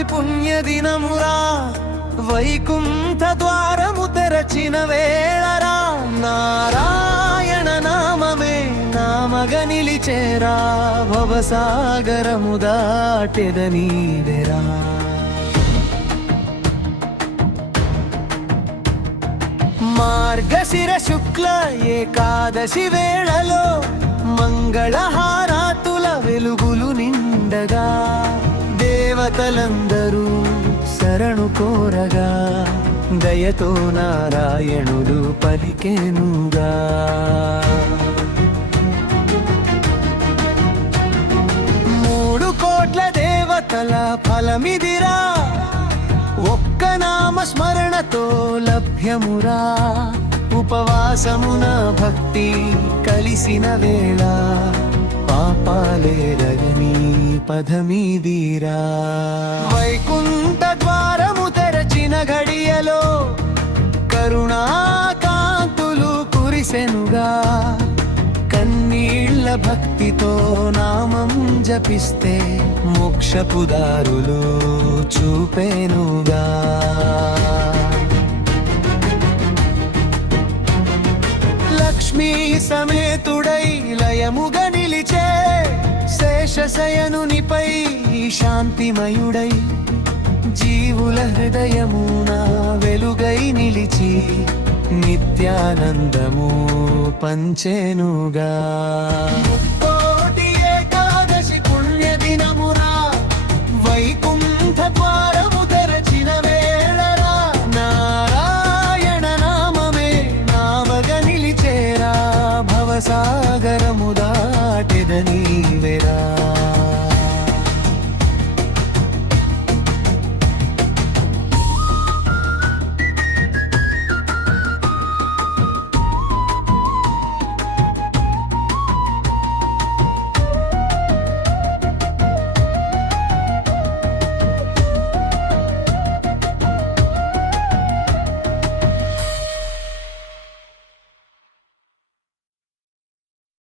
ఏకాదశి పుణ్యదినమురా వైకుంఠ ద్వారము తెరచిన వేళరా నారాయణ నామమే నామగ నిలిచేరా భవసాగరము దాటెదనీవెరా మార్గశిర శుక్ల ఏకాదశి వేళలో మంగళహారాతుల వెలుగులు నిండగా దేవతలందరూ శరణు కోరగా దయతో నారాయణుడు పలికెనుగా 3 కోట్ల దేవతల ఫలమిదిరా ఒక్క నామ స్మరణతో లభ్యమురా ఉపవాసమున భక్తి కలిసిన వేళ పాపాలేరగని పదమీదిరా వైకుంఠ ద్వారము తెరచిన ఘడియలో కరుణాకాంతులు కురిసెనుగా కన్నీళ్ల భక్తితో నామం జపిస్తే మోక్షపు దారులు చూపెనుగా లక్ష్మీ సమేతుడై లయముగా నిలిచే శేషశయనునిపై శాంతిమయుడై జీవుల హృదయమున వెలుగై నిలిచి నిత్యానందము పంచెనుగా